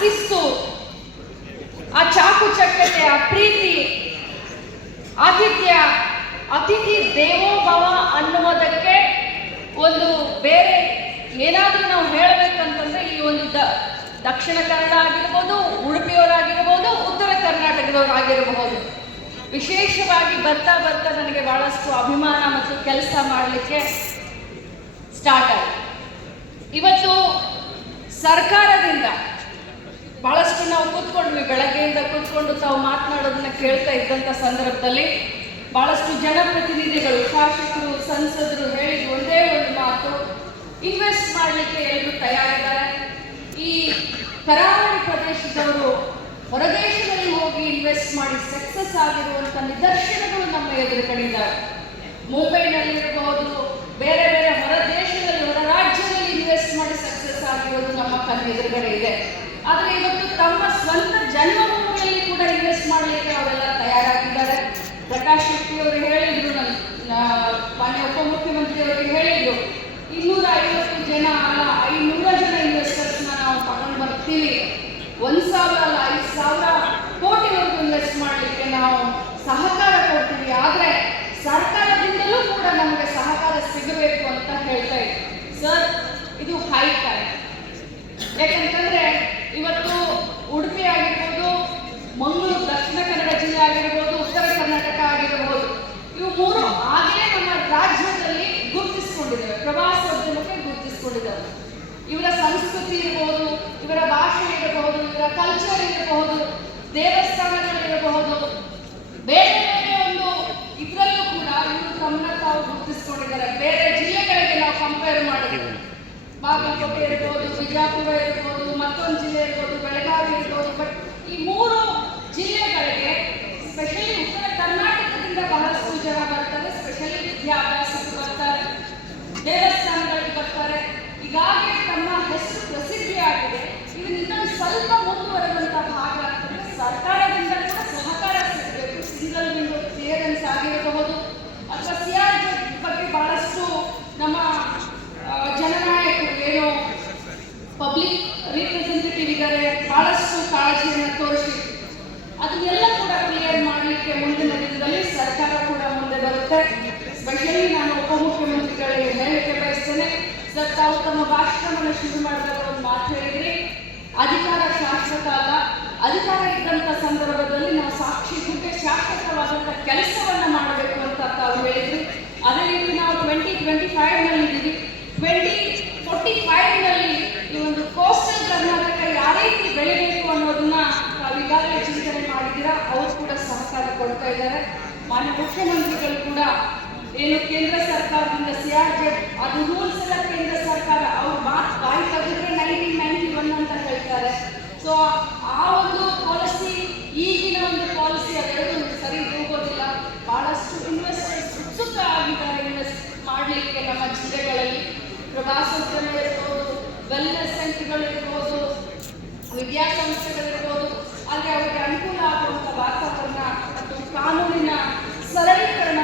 ಶಿಸ್ತು, ಆ ಚಾಕುಚಕ್ಯತೆ, ಆ ಪ್ರೀತಿ, ಆತಿಥ್ಯ, ಅತಿಥಿ ದೇವೋ ಭವ ಅನ್ನುವುದಕ್ಕೆ ಒಂದು ಬೇರೆ ಏನಾದರೂ ನಾವು ಹೇಳಬೇಕಂತಂದ್ರೆ ಈ ಒಂದು ದಕ್ಷಿಣ ಕನ್ನಡ ಆಗಿರ್ಬೋದು, ಉಡುಪಿಯವರಾಗಿರ್ಬೋದು, ಉತ್ತರ ಕರ್ನಾಟಕದವರಾಗಿರಬಹುದು. ವಿಶೇಷವಾಗಿ ಬರ್ತಾ ಬರ್ತಾ ನನಗೆ ಬಹಳಷ್ಟು ಅಭಿಮಾನ ಮತ್ತು ಕೆಲಸ ಮಾಡಲಿಕ್ಕೆ ಸ್ಟಾರ್ಟ್ ಆಯಿತು. ಇವತ್ತು ಸರ್ಕಾರದಿಂದ ಬಹಳಷ್ಟು ನಾವು ಕೂತ್ಕೊಂಡ್ವಿ, ಬೆಳಗ್ಗೆಯಿಂದ ಕೂತ್ಕೊಂಡು ತಾವು ಮಾತನಾಡೋದನ್ನ ಕೇಳ್ತಾ ಇದ್ದಂಥ ಸಂದರ್ಭದಲ್ಲಿ ಬಹಳಷ್ಟು ಜನಪ್ರತಿನಿಧಿಗಳು, ಶಾಸಕರು, ಸಂಸದರು ಹೇಳಿದ ಒಂದೇ ಒಂದು ಮಾತು, ಇನ್ವೆಸ್ಟ್ ಮಾಡಲಿಕ್ಕೆ ಎಲ್ಲರೂ ತಯಾರಿದ್ದಾರೆ. ಈ ಕರಾವಳಿ ಪ್ರದೇಶದವರು ಹೊರದೇಶದಲ್ಲಿ ಹೋಗಿ ಇನ್ವೆಸ್ಟ್ ಮಾಡಿ ಸಕ್ಸಸ್ ಆಗಿರುವಂಥ ನಿದರ್ಶನಗಳು ನಮ್ಮ ಎದುರುಗಡೆ. ಮುಂಬೈನಲ್ಲಿರಬಹುದು, ಬೇರೆ ಬೇರೆ ಹೊರ ದೇಶದಲ್ಲಿ, ಹೊರ ರಾಜ್ಯದಲ್ಲಿ ಇನ್ವೆಸ್ಟ್ ಮಾಡಿ ಸಕ್ಸಸ್ ಆಗಿರೋದು ನಮ್ಮ ಕಣ್ಣೆದುರುಗಡೆ ಇದೆ. ಆದರೆ ಇವತ್ತು ತಮ್ಮ ಸ್ವಂತ ಜನ್ಮಭೂಮಿಯಲ್ಲಿ ಕೂಡ ಇನ್ವೆಸ್ಟ್ ಮಾಡಲಿಕ್ಕೆ ಅವರೆಲ್ಲ ತಯಾರಾಗಿದ್ದಾರೆ. ಪ್ರಕಾಶ್ ಶೆಟ್ಟಿ ಅವರು ಹೇಳಿದ್ರು, ಮಾನ್ಯ ಉಪಮುಖ್ಯಮಂತ್ರಿ ಅವರಿಗೆ ಹೇಳಿದ್ರು, 250 ಜನ ಅಲ್ಲ 500 ಜನ ಇನ್ವೆಸ್ಟರ್ಸ್ನ ನಾವು ತಗೊಂಡು ಬರ್ತೀವಿ, 1,000 ಅಲ್ಲ 5,000 ಕೋಟಿವರೆಗೂ ಇನ್ವೆಸ್ಟ್ ಮಾಡಲಿಕ್ಕೆ ನಾವು ಸಹಕಾರ ಕೊಡ್ತೀವಿ, ಆದರೆ ಸರ್ಕಾರದಿಂದಲೂ ಕೂಡ ನಮಗೆ ಸಹಕಾರ ಸಿಗಬೇಕು ಅಂತ ಹೇಳ್ತಾ ಇದ್ವಿ. ಸರ್, ಇದು ಹೈ ಟೈಮ್. ಯಾಕಂತಂದ್ರೆ ಇವತ್ತು ಉಡುಪಿ ಆಗಿರ್ಬೋದು, ಮಂಗಳೂರು ದಕ್ಷಿಣ ಕನ್ನಡ ಜಿಲ್ಲೆ ಆಗಿರ್ಬೋದು, ಉತ್ತರ ಕರ್ನಾಟಕ ಆಗಿರಬಹುದು, ಇವು ಮೂರು ಆಗಲೇ ನಮ್ಮ ರಾಜ್ಯದಲ್ಲಿ ಗುರುತಿಸಿಕೊಂಡಿದ್ದಾವೆ, ಪ್ರವಾಸೋದ್ಯಮಕ್ಕೆ ಗುರುತಿಸಿಕೊಂಡಿದ್ದಾವೆ. ಇವರ ಸಂಸ್ಕೃತಿ ಇರಬಹುದು, ಇವರ ಭಾಷೆ ಇರಬಹುದು, ಇವರ ಕಲ್ಚರ್ ಇರಬಹುದು, ದೇವಸ್ಥಾನಗಳಿರಬಹುದು, ಬೇರೆ ಬೇರೆ ಒಂದು ಇದರಲ್ಲೂ ಕೂಡ ಇವರು ತಮ್ಮನ್ನ ತಾವು ಗುರುತಿಸಿಕೊಂಡಿದ್ದಾರೆ. ಬೇರೆ ಜಿಲ್ಲೆಗಳಿಗೆ ನಾವು ಕಂಪೇರ್ ಮಾಡಿದ್ದೀವಿ, ಬಾಗಲಕೋಟೆ ಇರ್ಬೋದು, ಬಿಜಾಪುರ ಇರ್ಬೋದು, ಮತ್ತೊಂದು ಜಿಲ್ಲೆ ಇರ್ಬೋದು, ಬೆಳಗಾವಿ ಇರ್ಬೋದು. ಬಟ್ ಈ ಮೂರು ಜಿಲ್ಲೆಗಳಿಗೆ ಸ್ಪೆಷಲಿ ಉತ್ತರ ಕರ್ನಾಟಕದಿಂದ ಬಹಳಷ್ಟು ಜನ ಬರ್ತಾರೆ. ಸ್ಪೆಷಲಿ ವಿದ್ಯಾಭ್ಯಾಸಕ್ಕೆ ಬರ್ತಾರೆ, ದೇವಸ್ಥಾನಗಳಿಗೆ ಬರ್ತಾರೆ. ಹೀಗಾಗಿ ತಮ್ಮ ಹೆಸರು ಪ್ರಸಿದ್ಧಿಯಾಗಿದೆ. ಇದರಿಂದ ಸ್ವಲ್ಪ ಮುಂದುವರೆದಂಥ ಭಾಗ ಅಂತಂದ್ರೆ ಸರ್ಕಾರದಿಂದ ಕೂಡ ಸಹಕಾರ ಸಿಗಬೇಕು. ಸಿಂಗಲ್ ವಿಂಡೋ ಕ್ಲಿಯರೆನ್ಸ್ ಆಗಿರಬಹುದು, ಅಥವಾ CRZ ಬಗ್ಗೆ ಬಹಳಷ್ಟು ನಮ್ಮ ಜನನಾಯಕರು ಏನು ಪಬ್ಲಿಕ್ ರಿಪ್ರೆಸೆಂಟೇಟಿವ್ ಇದ್ದಾರೆ, ಬಹಳಷ್ಟು ಕಾಳಜಿಯನ್ನು ತೋರಿಸಿ ಅದನ್ನೆಲ್ಲ ಕೂಡ ಕ್ಲಿಯರ್ ಮಾಡಲಿಕ್ಕೆ ಮುಂದಿನ ದಿನದಲ್ಲಿ ಸರ್ಕಾರ ಕೂಡ ಮುಂದೆ ಬರುತ್ತೆ. ಸ್ಪೆಷಲಿ ನಾನು ಉಪಮುಖ್ಯಮಂತ್ರಿಗಳಿಗೆ ಹೇಳಲಿಕ್ಕೆ ಬಯಸ್ತೇನೆ, ಸರ್, ತಾವು ತಮ್ಮ ಭಾಷಣವನ್ನು ಶುರು ಮಾಡಿದಾಗ ಒಂದು ಮಾತು ಹೇಳಿದ್ರಿ, ಅಧಿಕಾರ ಶಾಶ್ವತ ಅಲ್ಲ, ಅಧಿಕಾರ ಇದ್ದಂಥ ಸಂದರ್ಭದಲ್ಲಿ ನಾವು ಸಾಕ್ಷಿಗೆ ಶಾಶ್ವತವಾದಂಥ ಕೆಲಸವನ್ನು ಮಾಡಬೇಕು ಅಂತ ತಾವು ಹೇಳಿದ್ರಿ. ಅದೇ ರೀತಿ ನಾವು 2025 ಇದ್ದೀವಿ. 2045 ಈ ಒಂದು ಕೋಸ್ಟಲ್ ಕರ್ನಾಟಕ ಯಾವ ರೀತಿ ಬೆಳಿಬೇಕು ಅನ್ನೋದನ್ನ ನಾವು ಈಗಾಗಲೇ ಚಿಂತನೆ ಮಾಡಿದ್ದೀರಾ. ಅವರು ಕೂಡ ಸಹಕಾರ ಕೊಡ್ತಾ ಇದ್ದಾರೆ. ಮಾನ್ಯ ಮುಖ್ಯಮಂತ್ರಿಗಳು ಕೂಡ ಏನು ಕೇಂದ್ರ ಸರ್ಕಾರದಿಂದ CRZ ಅದು ರೂಲ್ಸ್ ಎಲ್ಲ ಕೇಂದ್ರ ಸರ್ಕಾರ ಅವ್ರು ಬಾಯಿ ತೆಗೆದ್ರೆ 1991 ಅಂತ ಹೇಳ್ತಾರೆ. ಸೊ ಆ ಒಂದು ಪಾಲಿಸಿ, ಈಗಿನ ಒಂದು ಪಾಲಿಸಿ ಅದೆರಡು ಸರಿ ಹೋಗೋದಿಲ್ಲ. ಬಹಳಷ್ಟು ಇನ್ವೆಸ್ಟರ್ಸ್ ಉತ್ಸುಕ ಆಗಿದ್ದಾರೆ ಇನ್ವೆಸ್ಟ್ ಮಾಡಲಿಕ್ಕೆ ನಮ್ಮ ಜಿಲ್ಲೆಗಳಲ್ಲಿ. ಪ್ರವಾಸೋದ್ಯಮ ಇರ್ಬೋದು, ವೆಲ್ನೆಸ್ ಸೆಂಟರ್ಗಳಿರ್ಬೋದು, ವಿದ್ಯಾಸಂಸ್ಥೆಗಳಿರ್ಬೋದು, ಅಲ್ಲಿ ಅವರಿಗೆ ಅನುಕೂಲ ಆಗುವಂಥ ವಾತಾವರಣ ಮತ್ತು ಕಾನೂನಿನ ಸರಳೀಕರಣ